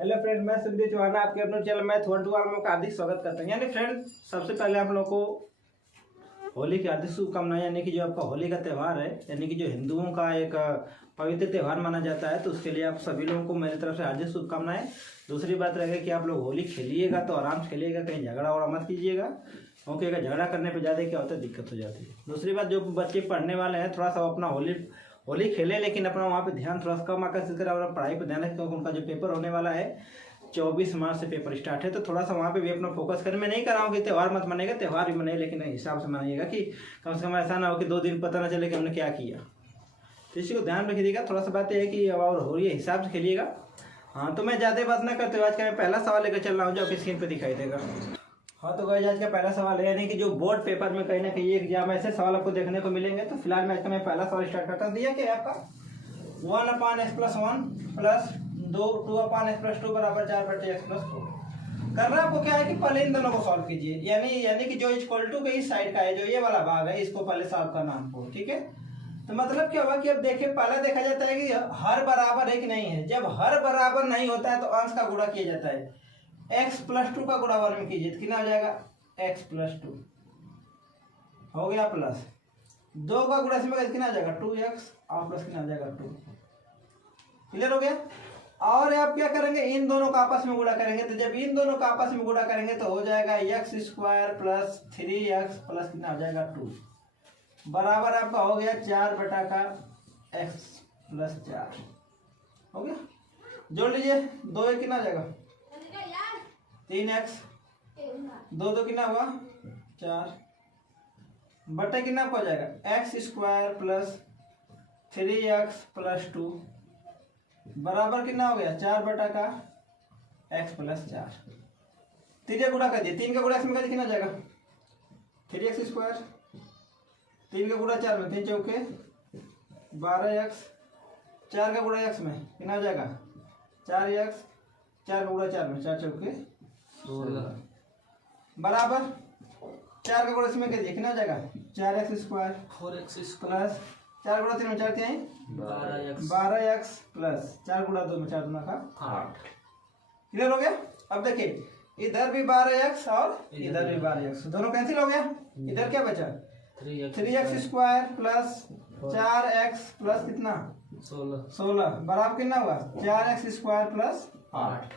Hello friend, मैं सुखदेव चौहान आपके अपने चैनल मैथ 1-2 में हार्दिक स्वागत करता हूँ। यानी फ्रेंड, सबसे पहले आप लोगों को होली की हार्दिक शुभकामनाएं। यानी कि जो आपका होली का त्यौहार है, यानी कि जो हिंदुओं का एक पवित्र त्यौहार माना जाता है, तो उसके लिए आप सभी लोगों को मेरी तरफ से हार्दिक शुभकामनाएं। दूसरी बात रहेगी कि आप लोग होली खेलिएगा तो आराम से खेलिएगा, कहीं झगड़ा वगड़ा मत कीजिएगा, क्योंकि अगर झगड़ा करने पर ज़्यादा क्या होता है, दिक्कत हो जाती है। दूसरी बात, जो बच्चे पढ़ने वाले हैं थोड़ा सा अपना होली खेले, लेकिन अपना वहाँ पे ध्यान थोड़ा सा कम आकर्षित करें और पढ़ाई पर ध्यान रखें, क्योंकि उनका जो पेपर होने वाला है 24 मार्च से पेपर स्टार्ट है। तो थोड़ा सा वहाँ पे भी अपना फोकस करें। मैं नहीं कर रहा हूँ कि त्यौहार मत मनाइएगा, त्यौहार भी मनाइए, लेकिन हिसाब से मनाइएगा कि कम से कम ऐसा ना हो कि 2 दिन पता ना चले कि हमने क्या किया। तो इसी को ध्यान रखिएगा। थोड़ा सा बात यह है कि अब और हो रही है, हिसाब से खेलिएगा। हाँ, तो मैं ज़्यादा बात ना करते हुए आज का मैं पहला सवाल लेकर चल रहा हूँ, जो आपकी स्क्रीन पर दिखाई देगा। हाँ, तो गाइस, आज का पहला सवाल है, यानी कि जो बोर्ड पेपर में कहीं ना कहीं एग्जाम ऐसे सवाल आपको देखने को मिलेंगे। तो फिलहाल मैं आज का मैं पहला सवाल स्टार्ट करता हूँ। दिया क्या आपका 1/x+1 प्लस 2/x+2 बराबर 4/x+4। करना आपको क्या है कि पहले इन दोनों को सॉल्व कीजिए। यानी कि जो इक्वल टू के इस साइड का है, जो ये वाला भाग है, इसको पहले सॉल्व करना हमको, ठीक है। तो मतलब क्या हुआ कि अब देखिए, पहले देखा जाता है कि हर बराबर है कि नहीं है। जब हर बराबर नहीं होता है तो अंश का गुणा किया जाता है। x+2 का गुणा 1 में कीजिए तो कितना हो जाएगा, x+2 हो गया, प्लस 2 का गुणा इसमें कितना आ जाएगा, 2x, और प्लस कितना आ जाएगा 2। क्लियर हो गया। और आप क्या करेंगे, इन दोनों का आपस में गुणा करेंगे। तो जब इन दोनों का आपस में गुणा करेंगे तो हो जाएगा x² प्लस 3x प्लस कितना हो जाएगा 2 बराबर आपका हो गया 4/x+4 हो गया। जोड़ लीजिए, 2 कितना आ जाएगा 3x, 2 कितना हुआ 4 बटे कितना हो जाएगा x² प्लस 3x प्लस 2 बराबर कितना हो गया 4/x+4। 3 का गुणा कर दिए, 3 का गुणा इसमें कर दिए कितना हो जाएगा 3x², 3 का गुणा 4 में 3 चौके 12x, 4 का गुणा x में कितना हो जाएगा 4x, 4 का गुणा 4 में 4 चौके 16 बराबर 4 का गुणा इसमें कर दिए कितना हो जाएगा 4x² 4x प्लस 4 गुणा 3 में 4 क्या है 12x प्लस 4 गुणा 2 में 4 दूना का 8। क्लियर हो गया। अब देखिए, इधर भी 12x और इधर भी 12x, दोनों कैंसिल हो गया। इधर क्या बचा 3x² प्लस 4x प्लस कितना 16 बराबर कितना हुआ 4x² प्लस 8।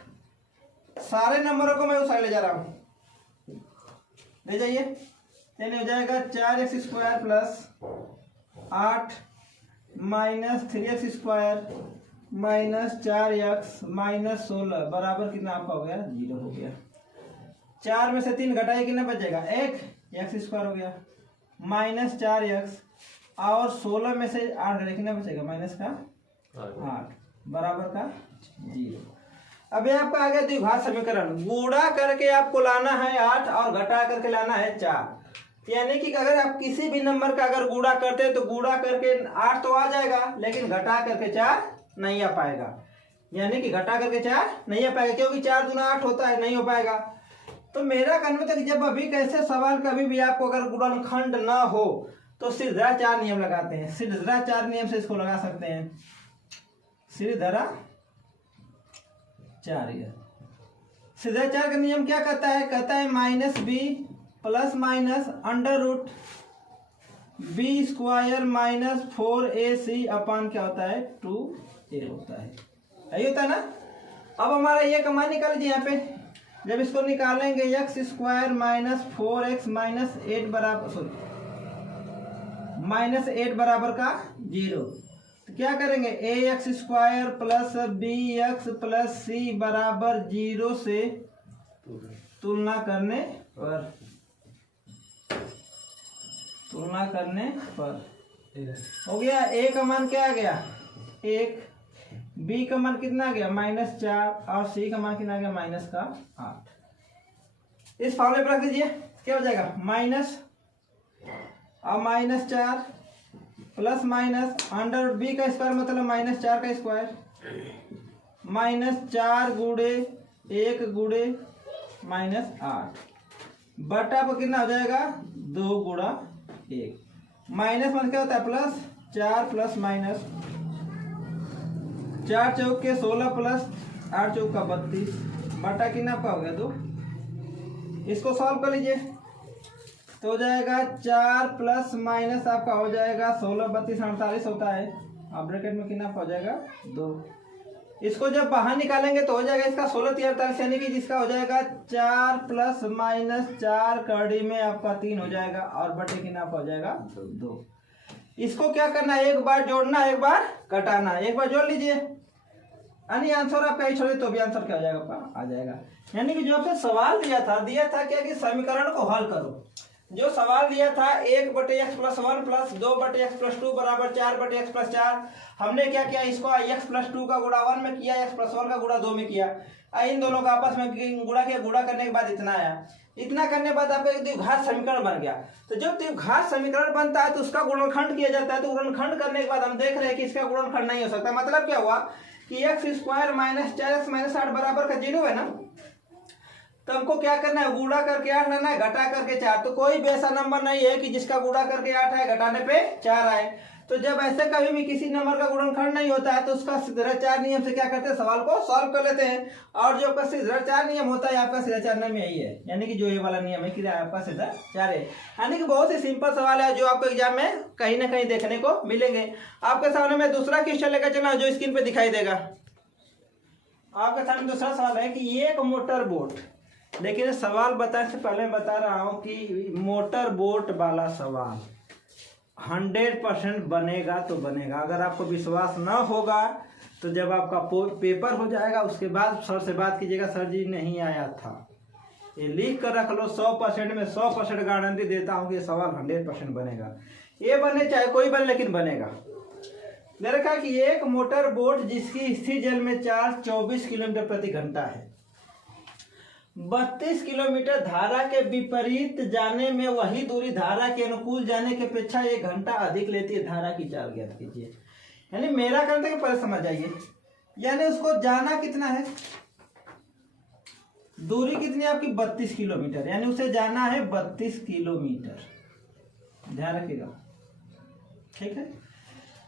सारे नंबरों को मैं उस साइड ले जा रहा हूँ, ले जाइए। यानी हो जाएगा 4x² plus 8 minus 3x² minus 4x minus 16 बराबर कितना आपका हो गया 0 हो गया। 4 में से 3 घटाइए कितना बचेगा 1, x² हो गया माइनस 4x, और 16 में से 8 घटाइए कितना बचेगा माइनस का 8 बराबर का 0। अब आपका आ गया द्विघात समीकरण। गुणा करके आपको लाना है 8 और घटा करके लाना है 4। यानी कि अगर आप किसी भी नंबर का अगर गुणा करते हैं तो गुणा करके 8 तो आ जाएगा, लेकिन घटा करके 4 नहीं आ पाएगा। यानी कि घटा करके 4 नहीं आ पाएगा, क्योंकि 4 दूना 8 होता है, नहीं हो पाएगा। तो मेरा कहना था कि जब अभी कैसे सवाल कभी भी आपको अगर गुणनखंड ना हो तो सीधा 4 नियम लगाते हैं। सीधा 4 नियम से इसको लगा सकते हैं। सीधा 4 का नियम क्या कहता है, कहता है -b plus minus √ b² minus 4ac अपान क्या होता है 2a होता है, यही होता है ना। अब हमारा ये कमान निकाल लीजिए। यहाँ पे जब इसको निकालेंगे x² माइनस 4x माइनस 8 बराबर का 0, तो क्या करेंगे ax² plus bx plus c बराबर 0 से तुलना करने पर हो गया। a का मान क्या आ गया 1, b का मान कितना आ गया -4, और c का मान कितना आ गया -8। इस फॉर्मूले पर रख दीजिए, क्या हो जाएगा माइनस और -4 प्लस माइनस √b का स्क्वायर मतलब -4 का स्क्वायर -4 गुणे 1 गुणे -8 बटा पर कितना हो जाएगा 2 गुणा 1। माइनस क्या होता है प्लस, 4 प्लस माइनस 4 चौक के 16 प्लस 8 चौका 32 बटा कितना आपका हो गया 2। इसको सॉल्व कर लीजिए तो हो जाएगा 4 प्लस माइनस आपका हो जाएगा 16 32 48 होता है। अब ब्रैकेट में कितना हो जाएगा 2। इसको जब बाहर निकालेंगे तो हो जाएगा इसका 16 3 48 यानी कि जिसका हो जाएगा 4 प्लस माइनस 4 कड़ी में आपका 3 हो जाएगा और बटे कितना हो जाएगा 2। इसको क्या करना है, एक बार जोड़ना एक बार घटाना। एक बार जोड़ लीजिए यानी आंसर आपका ही छोड़े तो भी आंसर क्या हो जाएगा आपका आ जाएगा। यानी कि जो आपसे सवाल दिया था क्या कि समीकरण को हल करो। जो सवाल दिया था 1/x + 1 + 2/x + 2 बराबर 4/x + 4। हमने क्या किया, इसको x + 2 का गुणा 1 में किया, x + 1 का गुणा 2 में किया। इन दोनों का आपस में गुणा किया। गुणा करने के बाद इतना आया। इतना करने के बाद आपका एक द्विघात समीकरण बन गया। तो जब द्विघात समीकरण बनता है तो उसका गुणनखंड किया जाता है। तो गुणनखंड करने के बाद हम देख रहे हैं कि इसका गुणनखंड नहीं हो सकता। मतलब क्या हुआ कि x² - 4x - 8 बराबर का 0 है ना। तो हमको क्या करना है, गुणा करके 8 लाना है, घटा करके 4। तो कोई भी ऐसा नंबर नहीं है कि जिसका गुणा करके 8 है घटाने पे 4 आए। तो जब ऐसे कभी भी किसी नंबर का गुणनखंड नहीं होता है तो उसका सिद्धाचार नियम से क्या करते हैं, सवाल को सॉल्व कर लेते हैं। और जो आपका सिद्धाचार नियम होता है आपका सिद्धाचार नियम यही है, यानी कि जो ये वाला नियम है कि आपका सिद्धाचार है। यानी कि बहुत ही सिंपल सवाल है जो आपको एग्जाम में कहीं ना कहीं देखने को मिलेंगे। आपके सामने मैं दूसरा क्वेश्चन लेकर चला जो स्क्रीन पे दिखाई देगा। आपके सामने दूसरा सवाल है कि एक मोटर बोट, लेकिन सवाल बताने से पहले बता रहा हूं कि मोटर बोट वाला सवाल 100% बनेगा तो बनेगा। अगर आपको विश्वास ना होगा तो जब आपका पेपर हो जाएगा उसके बाद सर से बात कीजिएगा, सर जी नहीं आया था। ये लिख कर रख लो, 100% में 100% गारंटी देता हूं कि सवाल 100% बनेगा। ये बने चाहे कोई बने लेकिन बनेगा। दे रखा कि एक मोटर बोट जिसकी स्थिर जल में चार्ज 24 किलोमीटर प्रति घंटा है, 32 किलोमीटर धारा के विपरीत जाने में वही दूरी धारा के अनुकूल जाने की अपेक्षा 1 घंटा अधिक लेती है। धारा की चाल ज्ञात कीजिए। यानी मेरा कहते हैं पहले समझ जाइए, यानी उसको जाना कितना है, दूरी कितनी है आपकी 32 किलोमीटर, यानी उसे जाना है 32 किलोमीटर। ध्यान रखिएगा, ठीक है।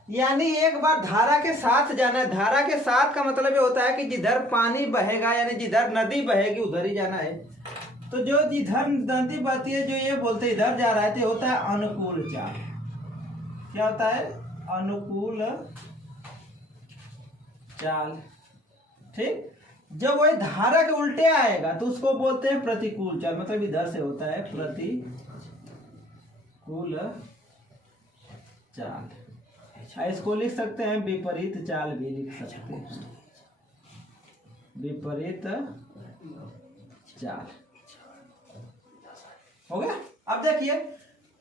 यानी एक बार धारा के साथ जाना है। धारा के साथ का मतलब ये होता है कि जिधर पानी बहेगा यानी जिधर नदी बहेगी उधर ही जाना है। तो जो जिधर नदी बहती है जो ये बोलते इधर जा रहा है तो होता है अनुकूल चाल। क्या होता है, अनुकूल चाल, ठीक। जब वही धारा के उल्टे आएगा तो उसको बोलते हैं प्रतिकूल चाल। मतलब इधर से होता है प्रतिकूल चाल। इसको लिख सकते हैं विपरीत चाल भी लिख सकते हैं, विपरीत चाल। हो गया। अब देखिए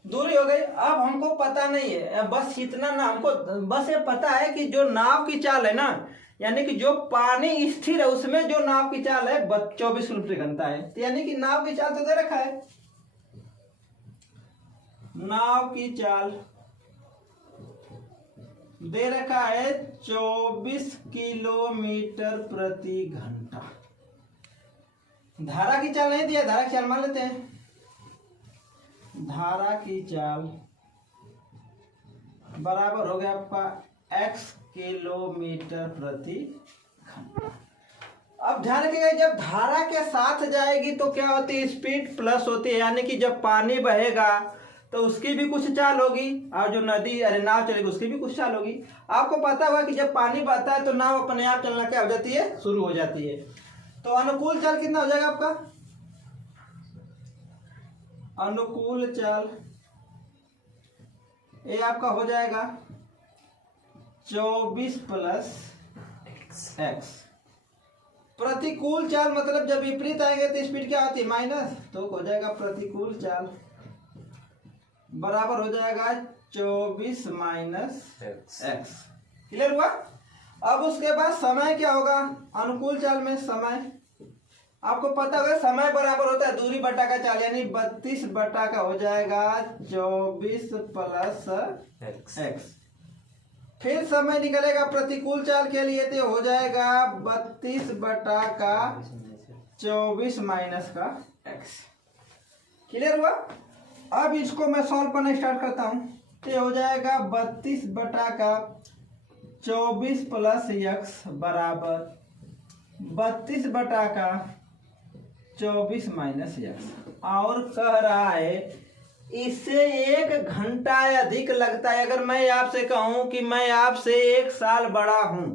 दूरी हो गई। अब हमको पता नहीं है, बस इतना ना, हमको बस ये पता है कि जो नाव की चाल है ना, यानी कि जो पानी स्थिर है उसमें जो नाव की चाल है 24 किलोमीटर घंटा है। तो यानी कि नाव की चाल तो दे रखा है, नाव की चाल दे रखा है 24 किलोमीटर प्रति घंटा। धारा की चाल नहीं दिया, धारा की चाल मान लेते हैं। धारा की चाल बराबर हो गया आपका x किलोमीटर प्रति घंटा। अब ध्यान रखिएगा, जब धारा के साथ जाएगी तो क्या होती है, स्पीड प्लस होती है। यानी कि जब पानी बहेगा तो उसकी भी कुछ चाल होगी और जो नदी अरे नाव चलेगी उसकी भी कुछ चाल होगी। आपको पता होगा कि जब पानी बहता है तो नाव अपने आप चलना क्या हो जाती है, शुरू हो जाती है। तो अनुकूल चाल कितना हो जाएगा आपका, अनुकूल चाल ये आपका हो जाएगा 24 + x। प्रतिकूल चाल मतलब जब विपरीत आएंगे तो स्पीड क्या होती है, माइनस। तो हो जाएगा प्रतिकूल चाल बराबर हो जाएगा 24 - x। क्लियर हुआ। अब उसके बाद समय क्या होगा, अनुकूल चाल में समय आपको पता होगा समय बराबर होता है दूरी बटा का चाल, यानी 32 बटा का हो जाएगा 24 + x। फिर समय निकलेगा प्रतिकूल चाल के लिए तो हो जाएगा 32 बटा का 24 - का x। क्लियर हुआ। अब इसको मैं सॉल्व करना स्टार्ट करता हूं तो हो जाएगा 32 बटा का 24 + x बराबर 32 बटा का 24 माइनस एक्स, और कह रहा है इससे 1 घंटा अधिक लगता है। अगर मैं आपसे कहूं कि मैं आपसे 1 साल बड़ा हूं,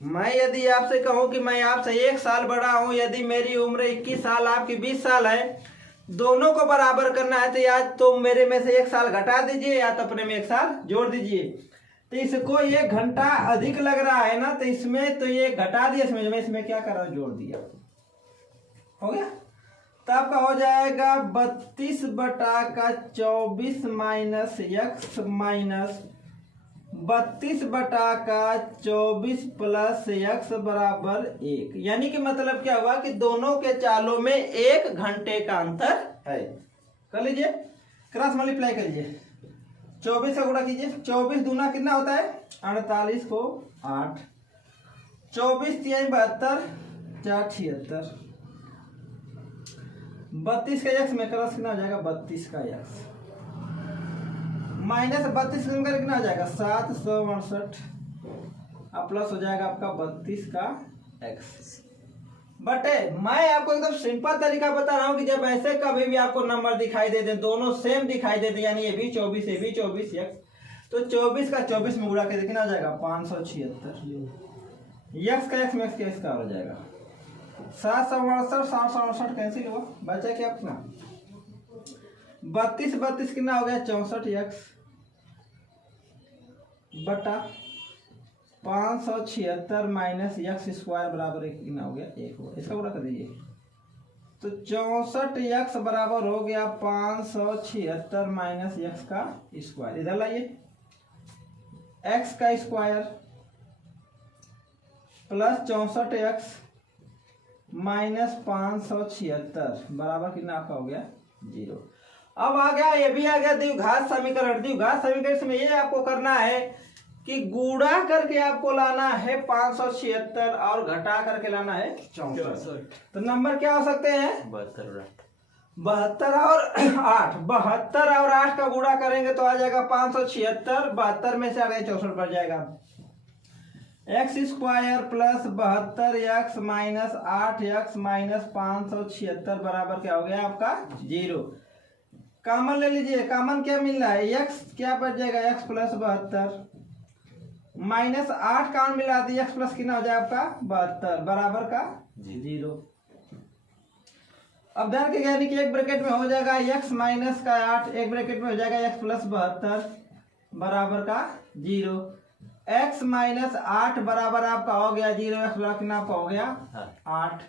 मैं यदि आपसे कहूं कि मैं आपसे 1 साल बड़ा हूं, यदि मेरी उम्र 21 साल आपकी 20 साल है, दोनों को बराबर करना है तो या तो मेरे में से 1 साल घटा दीजिए या तो अपने में 1 साल जोड़ दीजिए। तो इसको 1 घंटा अधिक लग रहा है ना, तो इसमें तो ये घटा दिया, इसमें क्या कर रहा हूं, जोड़ दिया, हो गया। तो आपका हो जाएगा 32 बटा का 24 माइनस एक्स माइनस 32 बटा का 24 प्लस एक्स बराबर 1। यानी कि मतलब क्या हुआ कि दोनों के चालों में 1 घंटे का अंतर है। कर लीजिए, क्रॉस मल्टीप्लाई करिए, 24 का गुणा कीजिए, 24 दूना कितना होता है 48 को 8, 24 3 72, 4 76, 32 का एक्स में क्रॉस कितना हो जाएगा 32 का एक्स माइनस 32 कितना हो जाएगा 768, अब प्लस हो जाएगा आपका 32 का एक्स बटे। मैं आपको एकदम सिंपल तरीका बता रहा हूं कि जब ऐसे कभी भी आपको नंबर दिखाई दे दे, दोनों सेम दिखाई दे दे, यानी ये भी 24 एक्स, तो 24 का 24 में गुणा करके कितना हो जाएगा 576, एक्स का एक्स में एक्स का हो जाएगा 768 कैंसिल हुआ, बचा क्या अपना 32 कितना हो गया 64 एक्स बटा 576 माइनस एक्स स्क्वायर बराबर कितना हो गया 1 हुआ। इसका गुणा कर दीजिए, तो 64 एक्स बराबर हो गया 576 माइनस एक्स का स्क्वायर। इधर लाइए, एक्स का स्क्वायर प्लस 64 एक्स माइनस 576 बराबर कितना आपका हो गया 0। अब आ गया, ये भी आ गया द्विघात समीकरण। द्विघात समीकरण में ये आपको करना है कि गुणा करके आपको लाना है 576 और घटा करके लाना है 64। तो नंबर क्या हो सकते हैं 72 और 8। 72 और 8 का गुणा करेंगे तो आ जाएगा 576, 72 में से आ गया 64 बढ़ जाएगा, x square plus 72 x minus 8 x minus 576 बराबर क्या हो गया आपका 0। कॉमन ले लीजिए, कॉमन क्या मिल रहा है एक्स, क्या बच जाएगा एक्स प्लस 72 माइनस 8 कॉमन मिला दी, एक्स प्लस कितना हो जाएगा आपका 72 बराबर का 0। अब ध्यान के यानी कि एक ब्रैकेट में हो जाएगा एक्स माइनस का 8, एक ब्रैकेट में हो जाएगा एक्स प्लस 72 बराबर का 0। एक्स माइनस 8 बराबर आपका हो गया 0, एक्स बराबर कितना आपका हो गया 8।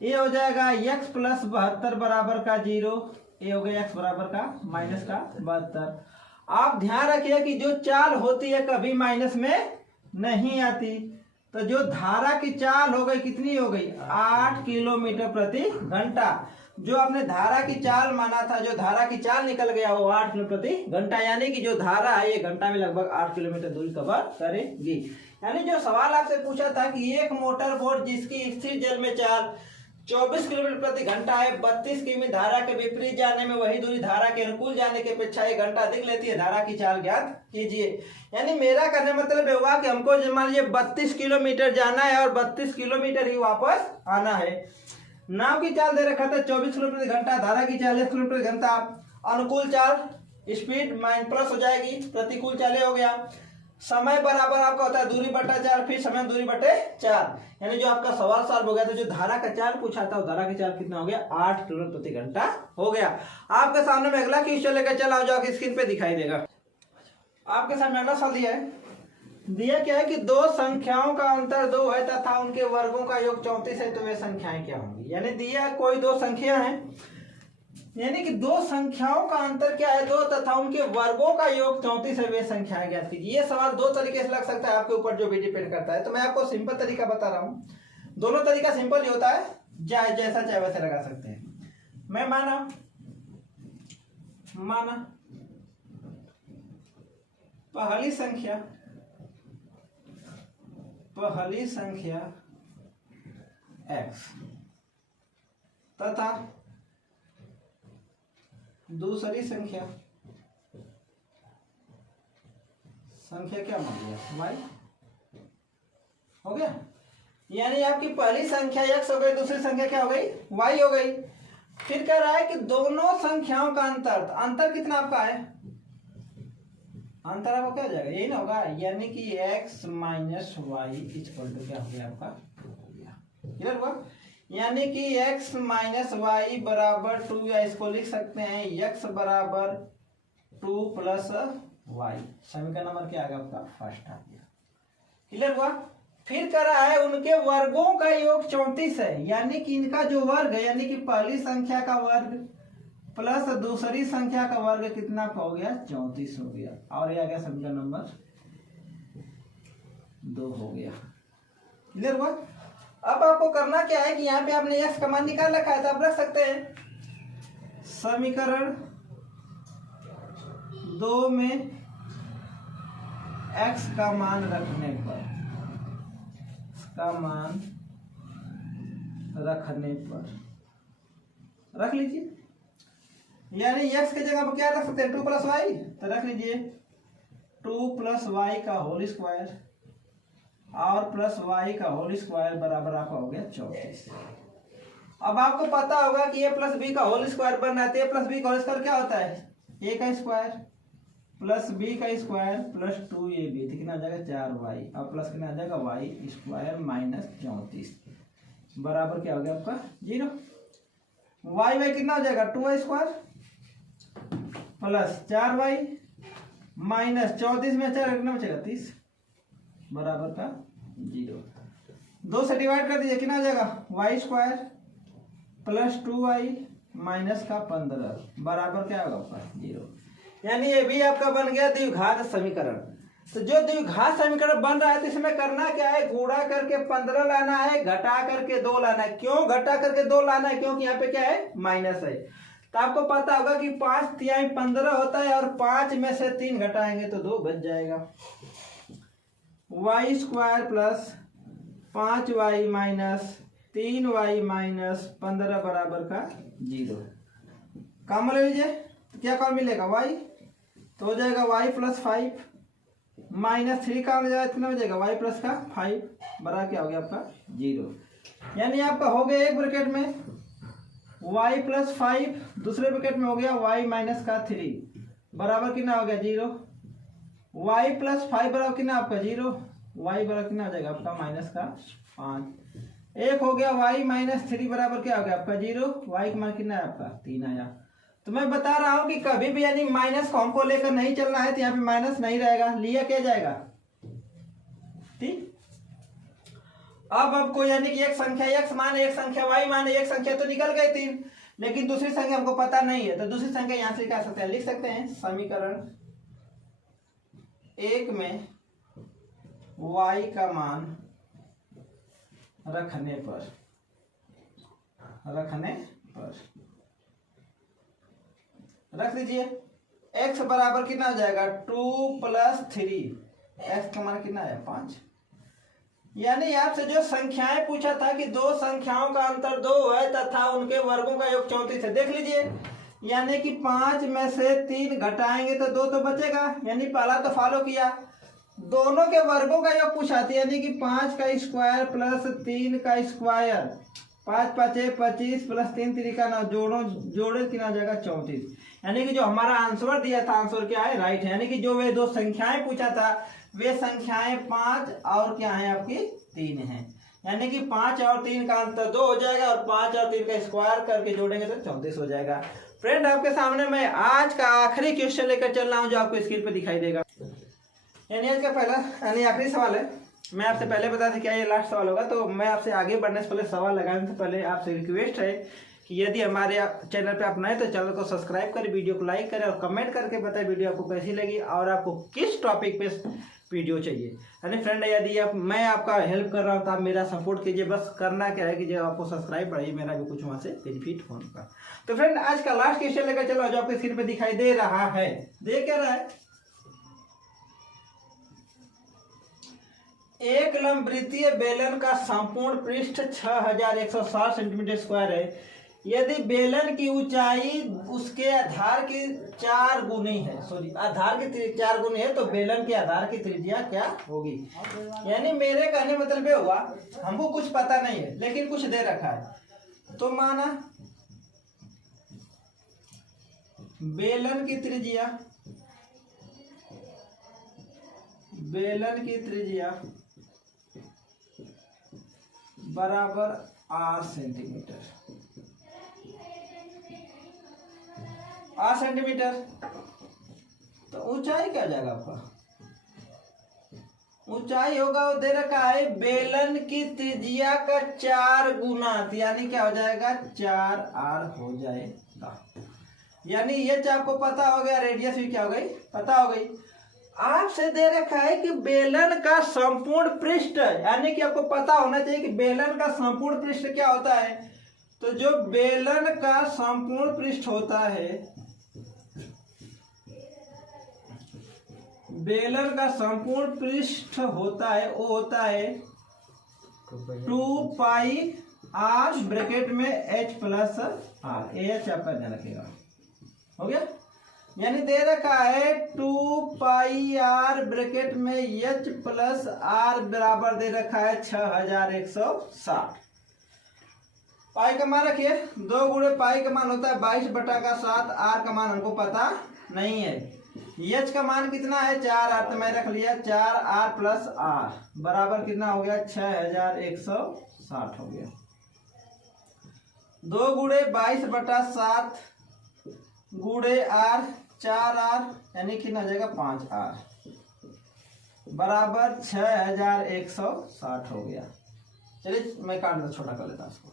ये हो जाएगा एक्स प्लस 72 बराबर का 0, ये हो गया एक्स बराबर का माइनस का 72। आप ध्यान रखिए कि जो चाल होती है कभी माइनस में नहीं आती। तो जो धारा की चाल हो गई कितनी हो गई 8 किलोमीटर प्रति घंटा। जो आपने धारा की चाल माना था, जो धारा की चाल निकल गया वो 8 किलोमीटर प्रति घंटा, यानी कि जो धारा है ये घंटा में लगभग 8 किलोमीटर दूरी कवर करेगी। यानी जो सवाल आपसे पूछा था कि एक मोटर बोट जिसकी स्थिर जल में चाल 24 किलोमीटर प्रति घंटा है, 32 किमी धारा के विपरीत जाने में वही दूरी धारा के अनुकूल जाने की अपेक्षा 1 घंटा अधिक लेती है, धारा की चाल ज्ञात कीजिए। यानी मेरा कहने मतलब हुआ कि हमको मान लीजिए 32 किलोमीटर जाना है और 32 किलोमीटर ही वापस आना है। नाव की चाल दे रखा था 24 किलोमीटर प्रति घंटा, धारा की चाल 1 किलोमीटर प्रति घंटा, अनुकूल चाल स्पीड माइन प्लस हो जाएगी, प्रतिकूल चाल हो गया, समय बराबर आपका होता है दूरी बटा 4, फिर समय दूरी बटे 4। यानी जो आपका सवाल सॉल्व हो गया, तो जो धारा का चाल पूछा था धारा की चाल कितना हो गया 8 किलोमीटर प्रति घंटा हो गया। आपके सामने में अगला क्वेश्चन लेकर चला जाओ कि स्क्रीन पे दिखाई देगा। आपके सामने अगला सवाल दिया है, दिया क्या है कि दो संख्याओं का अंतर 2 है तथा उनके वर्गों का योग 34 है, तो वे संख्याएं क्या होंगी। यानी दिया कोई दो संख्या है, यानी कि दो संख्याओं का अंतर क्या है 2 तथा उनके वर्गों का योग 34 है, वे संख्याएं ज्ञात कीजिए। ये सवाल दो तरीके से लग सकता है, आपके ऊपर जो भी डिपेंड करता है। तो मैं आपको सिंपल तरीका बता रहा हूँ, दोनों तरीका सिंपल ही होता है, जैसा चाहे वैसे लगा सकते हैं। मैं माना पहली संख्या x तथा दूसरी संख्या क्या मान लिया y, हो गया। यानी आपकी पहली संख्या x हो गई, दूसरी संख्या क्या हो गई, y हो गई। फिर कह रहा है कि दोनों संख्याओं का अंतर कितना आपका है, अंतर आपका क्या हो जाएगा, यही ना होगा, यानी कि x minus y equal to क्या हो गया आपका, क्लियर हुआ। यानी कि x माइनस वाई बराबर 2, या इसको लिख सकते हैं x बराबर 2 प्लस वाई। समीकरण नंबर क्या आ गया आपका, फर्स्ट आ गया, क्लियर हुआ। फिर कह रहा है उनके वर्गों का योग 34 है, यानी कि इनका जो वर्ग है, यानी कि पहली संख्या का वर्ग प्लस दूसरी संख्या का वर्ग कितना हो गया, 34 हो गया। और ये आ गया समीकरण नंबर 2 हो गया, क्लियर हुआ। अब आपको करना क्या है कि यहाँ पे आपने x का मान निकाल रखा है, तो आप रख सकते हैं समीकरण 2 में x का मान रखने पर, रख लीजिए, यानी x की जगह पर क्या रख सकते हैं, 2 प्लस वाई, तो रख लीजिए 2 प्लस वाई का होल स्क्वायर और प्लस वाई का होल स्क्वायर बराबर आपका हो गया 34। अब आपको पता होगा कि a प्लस बी का होल स्क्वायर बन रहा है, तो a प्लस बी का होल स्क्वायर क्या होता है, a का स्क्वायर प्लस बी का स्क्वायर प्लस 2ab, कितना आ जाएगा 4y, और प्लस कितना आ जाएगा वाई स्क्वायर माइनस 34 बराबर क्या हो गया आपका 0। वाई वाई कितना हो जाएगा, 2y square plus 4y minus 34 में 4 कितना बचेगा 30 बराबर का 0। 2 से डिवाइड कर दीजिए, कितना हो जाएगा y square plus 2y minus का 15 बराबर क्या होगा आपका 0। यानी ये भी आपका बन गया द्विघात समीकरण। तो जो द्विघात समीकरण बन रहा है, तो इसमें करना क्या है, गुणा करके 15 लाना है, घटा करके 2 लाना है। क्यों घटा करके 2 लाना है, क्योंकि यहाँ पे क्या है माइनस है। तो आपको पता होगा कि 5 तिहाई 15 होता है, और 5 में से 3 घटाएंगे तो 2 बच जाएगा। Y square plus 5y minus 3y minus 15 बराबर का 0। कॉमन ले लीजिए, तो क्या कॉमन मिलेगा y, तो हो जाएगा y प्लस 5 माइनस 3 का हो जाएगा, कितना हो जाएगा y प्लस का 5 बराबर क्या हो गया आपका 0। यानी आपका हो गया एक ब्रैकेट में y प्लस 5, दूसरे ब्रैकेट में हो गया y माइनस का 3 बराबर कितना हो गया 0। y प्लस 5 बराबर कितना आपका 0, y बराबर कितना हो जाएगा आपका माइनस का 5। एक हो गया y माइनस 3 बराबर क्या हो गया आपका 0, y का मान कितना है आपका 3 आया। तो मैं बता रहा हूं कि कभी भी यानी माइनस को हमको लेकर नहीं चलना है, तो यहाँ पे माइनस नहीं रहेगा, लिया क्या जाएगा, ठीक। अब आपको यानी कि एक संख्या x माने, एक संख्या y माने, एक संख्या तो निकल गई 3, लेकिन दूसरी संख्या हमको पता नहीं है, तो दूसरी संख्या यहां से क्या सकते हैं, लिख सकते हैं समीकरण 1 में y का मान रखने पर रख दीजिए, x बराबर कितना हो जाएगा 2 प्लस 3, x का मान कितना है 5। यानी आपसे जो संख्याएं पूछा था कि दो संख्याओं का अंतर 2 है तथा उनके वर्गों का योग 34 है, देख लीजिए। यानी कि 5 में से 3 घटाएंगे तो 2 तो बचेगा, यानी पहला तो फॉलो किया। दोनों के वर्गों का योग पूछा था, यानी कि 5 का स्क्वायर प्लस 3 का स्क्वायर, 5 5 25 प्लस 3 3 का 9, जोड़े कितना हो जाएगा 34। यानी कि जो हमारा आंसर दिया था, आंसर क्या है राइट है। यानी कि जो वे दो संख्याएं पूछा था, वे संख्याएं 5 और क्या है आपकी 3 है। यानी कि 5 और 3 का अंतर 2 हो जाएगा, और 5 और 3 का स्क्वायर करके जोड़ेंगे तो 34 हो जाएगा। फ्रेंड, आपके सामने मैं आज का आखिरी क्वेश्चन लेकर चल रहा हूं, जो आपको स्क्रीन पर दिखाई देगा। यानी आज का पहला यानी आखिरी सवाल है। मैं आपसे पहले बता दें क्या ये लास्ट सवाल होगा, तो मैं आपसे आगे बढ़ने से पहले, सवाल लगाने से पहले आपसे रिक्वेस्ट है कि यदि हमारे चैनल पे आप नए तो चैनल को सब्सक्राइब करें, वीडियो को लाइक करें और कमेंट करके बताएं वीडियो आपको कैसी लगी और आपको किस टॉपिक पे वीडियो चाहिए। यानी फ्रेंड, यदि मैं आपका हेल्प कर रहा हूँ तो आप मेरा सपोर्ट कीजिए। बस करना क्या है कि जब आपको सब्सक्राइब बढ़ाइए, मेरा भी कुछ वहाँ से बेनिफिट होगा। तो फ्रेंड, आज का लास्ट क्वेश्चन लेकर चलो, जो आपके स्क्रीन पे दिखाई दे रहा है। देख क्या रहा है, एक लंबवृत्तीय बेलन का संपूर्ण पृष्ठ 6160 सेंटीमीटर स्क्वायर है। यदि बेलन की ऊंचाई उसके आधार की 4 गुनी है, सॉरी आधार की 4 गुनी है, तो बेलन के आधार की त्रिज्या क्या होगी। यानी मेरे कहने मतलब ये हुआ, हमको कुछ पता नहीं है लेकिन कुछ दे रखा है, तो माना बेलन की त्रिज्या बराबर 8 सेंटीमीटर, 8 सेंटीमीटर। तो ऊंचाई क्या हो जाएगा आपका, ऊंचाई होगा वो दे रखा है बेलन की त्रिज्या का 4 गुना, यानी क्या हो जाएगा 4r हो जाएगा। यानी ये आपको पता हो गया, रेडियस भी क्या हो गई पता हो गई। आपसे दे रखा है कि बेलन का संपूर्ण पृष्ठ, यानी कि आपको पता होना चाहिए कि बेलन का संपूर्ण पृष्ठ क्या होता है। तो जो बेलन का संपूर्ण पृष्ठ होता है, बेलन का संपूर्ण पृष्ठ होता है वो होता है 2 पाई r ब्रैकेट में h प्लस r, एच आपका ध्यान रखिएगा, हो गया। यानी दे रखा है 2 पाई r ब्रैकेट में h प्लस r बराबर दे रखा है 6160। पाई का मान रखिए, 2 गुणे पाई का मान होता है 22/7, r का मान हमको पता नहीं है। h का मान कितना है 4r, तो मैं रख लिया 4r प्लस r बराबर कितना हो गया 6160 हो गया। 2 गुणे 22/7 गुणे r 4r यानी कितना हो जाएगा 5r बराबर 6160 हो गया। चलिए मैं काट देता, छोटा कर लेता उसको।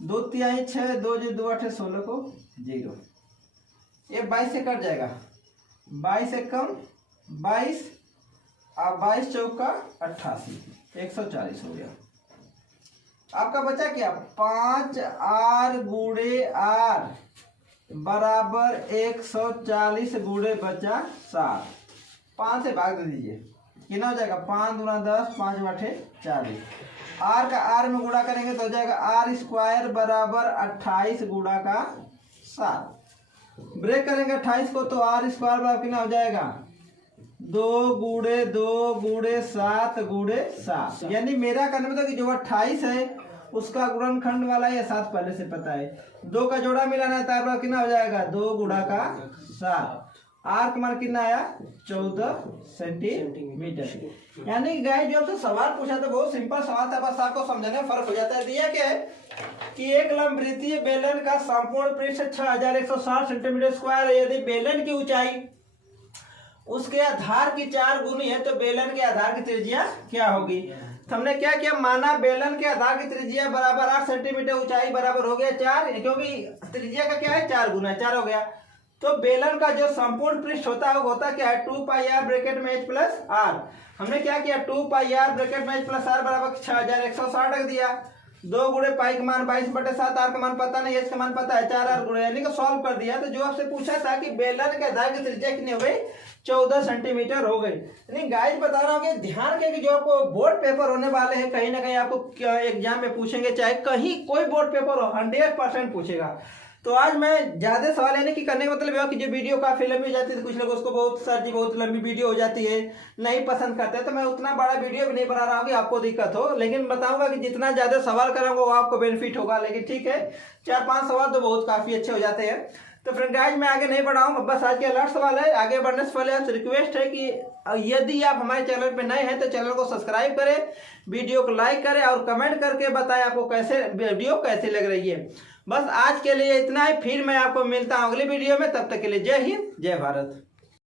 2 तिहाई 6, 2 जो 2 8 16 को 0, ये 22 से कट जाएगा, 22 से कम 22 और 22 चौका 88, 140 हो गया। आपका बचा क्या 5r गुणे r बराबर 140 गुणे बचा 7, 5 से भाग दे दीजिए, कितना हो जाएगा 5 दूना 10, 5 बटे 40। r का r में गुणा करेंगे तो हो जाएगा r स्क्वायर बराबर 28 गुणा का 7। ब्रेक करेंगे 28 को तो r स्क्वायर बराबर कितना हो जाएगा 2 गुणे 2 गुणे 7 गुणे 7। यानी मेरा कहने मतलब कि जो 28 है उसका गुणनखंड वाला ये 7 पहले से पता है, 2 का जोड़ा मिलाना है तो कितना हो जाएगा 2 गुणा का 7। आर का मान कितना आया 14 सेंटीमीटर। यानी गाइस जो आपसे सवाल पूछा था बहुत सिंपल सवाल था, बस आपको समझने में फर्क हो जाता है। दिया क्या है कि एक लंबवृत्तीय बेलन का संपूर्ण पृष्ठ 6160 सेंटीमीटर स्क्वायर है। यदि बेलन की ऊंचाई उसके आधार की 4 गुनी है तो बेलन के आधार की त्रिज्या क्या होगी। तो हमने क्या किया, माना बेलन के आधार की त्रिज्या बराबर 8 सेंटीमीटर, ऊंचाई बराबर हो गया 4, क्योंकि त्रिज्या का क्या है 4 गुना, 4 हो गया। तो बेलन का जो संपूर्ण पृष्ठ होता है वो होता क्या है 2 पाई r ब्रैकेट में h प्लस r। हमने क्या किया 2 पाई r ब्रैकेट में h प्लस r बराबर 6160 रख दिया। 2 गुणे पाई का मान 22/7, r का मान पता नहीं, h का मान पता है 4r गुणे, यानी कि सॉल्व कर दिया। तो जो आपसे पूछा था कि बेलन के आधार की त्रिज्या कितनी हो गई 14 सेंटीमीटर हो गई। यानी गाइस बता रहा हूँ कि ध्यान रखें कि जो आपको बोर्ड पेपर होने वाले हैं कहीं ना कहीं आपको एग्जाम में पूछेंगे, चाहे कहीं कोई बोर्ड पेपर हो 100% पूछेगा। तो आज मैं ज्यादा सवाल यानी कि करने का मतलब यह कि जो वीडियो काफी लंबी हो जाती है, कुछ लोग उसको बहुत सर जी बहुत लंबी वीडियो हो जाती है नहीं पसंद करते, तो मैं उतना बड़ा वीडियो भी नहीं बना रहा हूँ कि आपको दिक्कत हो, लेकिन बताऊंगा कि जितना ज्यादा सवाल करूंगा वो आपको बेनिफिट होगा। लेकिन ठीक है 4-5 सवाल तो बहुत काफी अच्छे हो जाते हैं। तो फ्रेंड गाइस मैं आगे नहीं बढ़ाऊंगा, बस आज के अलर्ट सवाल है। आगे बढ़ने से पहले आपसे रिक्वेस्ट है कि यदि आप हमारे चैनल पे नए हैं तो चैनल को सब्सक्राइब करें, वीडियो को लाइक करें और कमेंट करके बताएं आपको कैसे वीडियो कैसे लग रही है। बस आज के लिए इतना ही, फिर मैं आपको मिलता हूँ अगली वीडियो में, तब तक के लिए जय हिंद जय भारत।